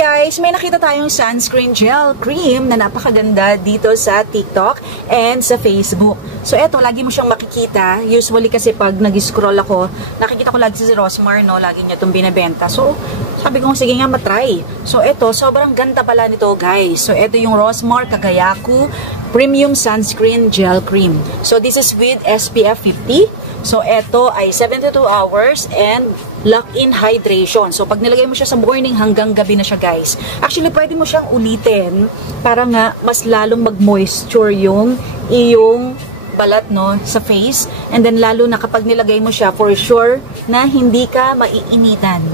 guys, may nakita tayong sunscreen gel cream na napakaganda dito sa TikTok and sa Facebook. So eto, lagi mo siyang makikita. Usually kasi pag nag-scroll ako, nakikita ko lagi si Rosmar, no? Lagi niya itong binibenta. So sabi ko, sige nga matry. So eto, sobrang ganda pala nito guys. So eto yung Rosmar Kagayaku Premium Sunscreen Gel Cream. So this is with SPF 50. So, eto ay 72 hours and lock-in hydration. So, pag nilagay mo siya sa morning hanggang gabi na siya, guys. Actually, pwede mo siyang ulitin para nga mas lalong mag-moisture yung iyong balat, no, sa face. And then, lalo na kapag nilagay mo siya, for sure na hindi ka maiinitan.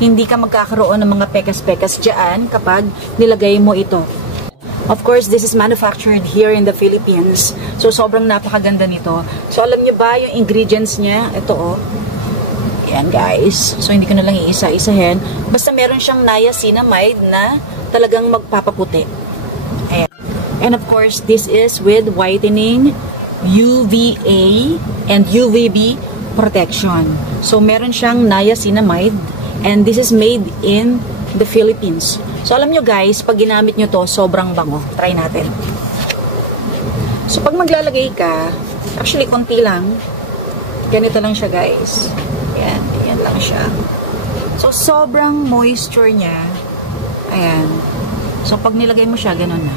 Hindi ka magkakaroon ng mga pekas-pekas dyan kapag nilagay mo ito. Of course, this is manufactured here in the Philippines. So, sobrang napakaganda nito. So, alam nyo ba yung ingredients niya? Ito, oh. Yan, guys. So, hindi ko na lang iisa-isahin. Basta meron siyang niacinamide na talagang magpapaputi. Ayan. And of course, this is with whitening, UVA, and UVB protection. So, meron siyang niacinamide. And this is made in the Philippines. So, alam nyo guys, pag ginamit nyo to, sobrang bango. Try natin. So, pag maglalagay ka, actually, konti lang. Ganito lang siya guys. Ayan, yan lang siya. So, sobrang moisture niya. Ayan. So, pag nilagay mo siya, ganun na.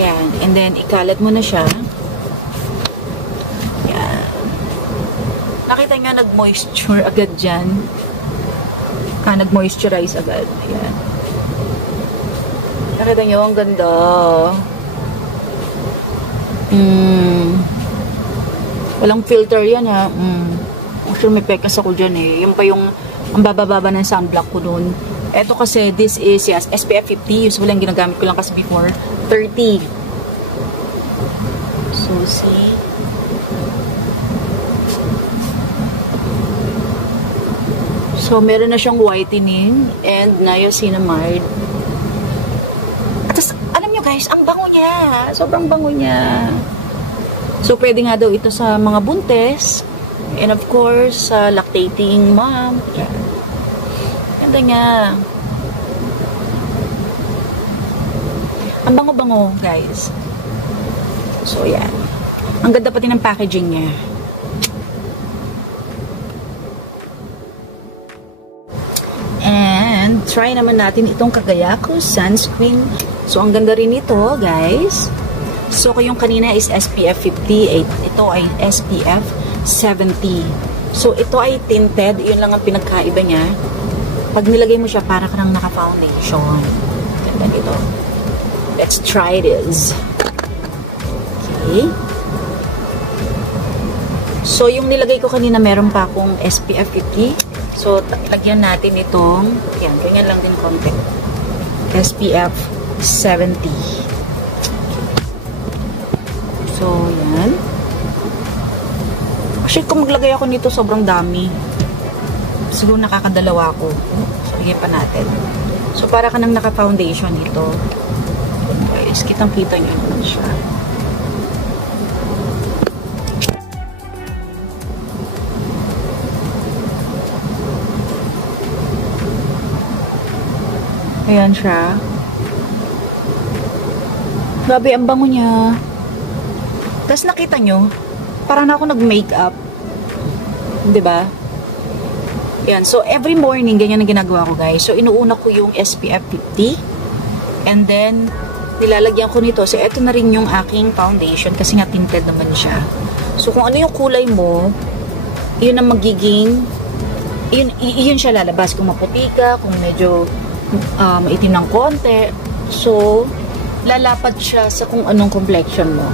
Ayan. And then, ikalat mo na siya. Ayan. Nakita nyo, nag-moisture agad dyan. Nag-moisturize agad. Ayan. Nakita nyo, ang ganda. Walang filter yan, ha. Actually, may pekas ako dyan, eh. Yung pa yung ang bababa ng sunblock ko dun. Eto kasi, this is, yes, SPF 50. Usually, ang ginagamit ko lang kasi before, 30. So, see? So, meron na siyang whitening and niacinamide. At alam nyo guys, ang bango niya. Sobrang bango niya. So, pwede nga daw ito sa mga buntes. And of course, sa lactating mom. Yeah. Ganda niya. Ang bango-bango, guys. So, yan. Ang ganda pati ng packaging niya. Try naman natin itong Kagayaku sunscreen. So, ang ganda rin ito, guys. So, yung kanina is SPF 50. Ito ay SPF 70. So, ito ay tinted. Yun lang ang pinagkaiba niya. Pag nilagay mo siya, para ka nang naka-foundation. Ganda nito. Let's try this. Okay. So, yung nilagay ko kanina, meron pa akong SPF 50. So, lagyan natin itong, yan, ganyan lang din konti. SPF 70. So, yan. Actually, kung maglagay ako nito, sobrang dami. Siguro nakakadalawa ako. So, lagyan pa natin. So, para ka nang naka-foundation ito. Guys, kitang-kita nyo naman siya. Ayan siya. Grabe, ang bango niya. Tapos nakita nyo, parang ako nag-makeup. Diba? Ayan. So, every morning, ganyan ang ginagawa ko, guys. So, inuuna ko yung SPF 50. And then, nilalagyan ko nito. So, eto na rin yung aking foundation kasi nga tinted naman siya. So, kung ano yung kulay mo, yun ang magiging, yun siya lalabas. Kung maputi ka, kung medyo maitim ng konti. So, lalapat siya sa kung anong complexion mo.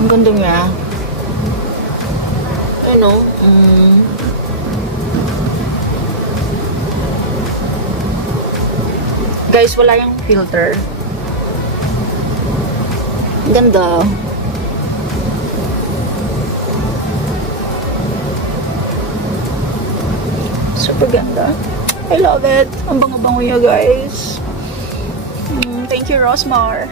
Ang ganda niya. Ano? Guys, wala yung filter. Ang ganda. Super ganda. I love it. Ang bango-bango niya, guys. Thank you, Rosmar.